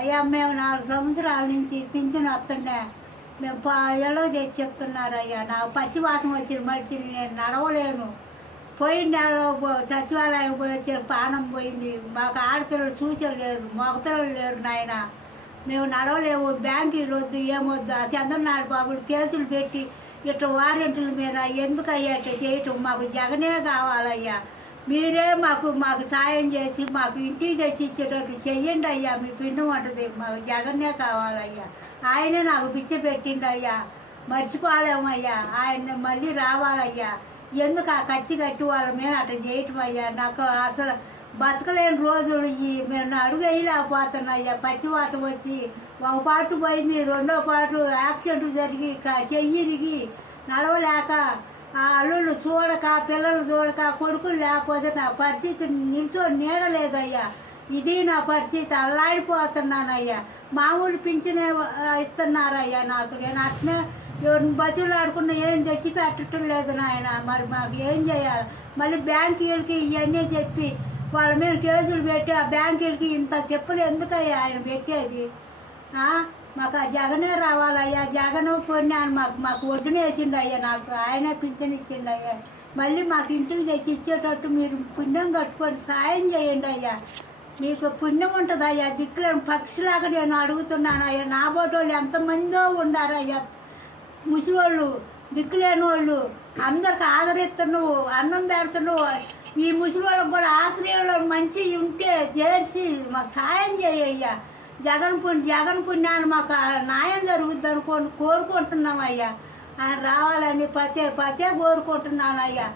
అయ్యా మేము 4 సంవత్సరాల నుంచి పింఛను వస్తుండే మేము ఎల్లో తెచ్చి చెప్తున్నారు అయ్యా. నాకు పచ్చివాతం వచ్చిన మనిషిని, నేను నడవలేను. పోయిన నెలలో సచివాలయం పోయి వచ్చారు, పానం పోయింది. మాకు ఆడపిల్లలు చూసేలేరు, మగపిల్లలు లేరు నాయన. మేము నడవలేము. బ్యాంకులు వద్దు, ఏమొద్దు. ఆ చంద్రనారాయణ బాబులు కేసులు పెట్టి ఇట్లా వారెంట్ల మీద ఎందుకు అయ్యా ఇట్లా చేయటం? మాకు జగనే కావాలయ్యా. మీరే మాకు సాయం చేసి మాకు ఇంటికి తెచ్చి ఇచ్చేటట్టు చెయ్యండి అయ్యా. మీ పిండి ఉంటుంది, మాకు జగన్నే కావాలయ్యా. ఆయనే నాకు పిచ్చ పెట్టిండు అయ్యా, మర్చిపోలేమయ్యా. ఆయన మళ్ళీ రావాలయ్యా. ఎందుకు ఆ కచ్చి కట్టి వాళ్ళ మీద అట్లా చేయటం అయ్యా? నాకు అసలు బతకలేని రోజులు మేము అడుగు వేయలేకపోతున్నాయ్యా. పచ్చివాతం వచ్చి ఒక పాటు పోయింది, రెండో పాటు యాక్సిడెంట్ జరిగి చెయ్యి ఇరిగి నడవలేక ఆ అల్లుళ్ళు చూడక, పిల్లలు చూడక, కొడుకులు లేకపోతే నా పరిస్థితి నిల్చొని నీడలేదయ్యా. ఇది నా పరిస్థితి. అల్లాడిపోతున్నానయ్యా. మామూలు పింఛనే ఇస్తున్నారయ్యా నాకు. నేను అట్నే ఎవరిని బతులు ఆడుకున్న ఏం తెచ్చి పెట్టడం లేదు నాయన. మరి మాకు ఏం చేయాలి? మళ్ళీ బ్యాంకులకి ఇవన్నీ చెప్పి వాళ్ళ మీద కేసులు పెట్టి ఆ బ్యాంకులకి ఇంత చెప్పులు ఎందుకయ్యా ఆయన పెట్టేది? మాకు ఆ జగనే రావాలయ్యా. జగన్ పొన్నాను మాకు ఒడ్డున వేసిండు అయ్యా. నాకు ఆయనే పింఛన్ ఇచ్చిండు అయ్యా. మళ్ళీ మాకు ఇంటికి తెచ్చి ఇచ్చేటట్టు మీరు పుణ్యం కట్టుకొని సాయం చేయండి అయ్యా. మీకు పుణ్యం ఉంటుంది అయ్యా. దిక్కులేని పక్షిలాగా నేను అడుగుతున్నాను అయ్యా. నా బోటోళ్ళు ఎంతమందో ఉండారయ్యా, ముసివాళ్ళు, దిక్కులేని వాళ్ళు. అందరికి ఆదరిస్తున్నావు, అన్నం పెడుతున్నావు. ఈ ముసివాళ్ళకి కూడా ఆశ్రయంలో మంచి ఉంటే చేసి మాకు సాయం చేయయ్యా. జగన్ పుణ్యాన్ని మాకు న్యాయం జరుగుద్ది కోరుకుంటున్నాం అయ్యా. ఆయన రావాలని పతే కోరుకుంటున్నాను అయ్యా.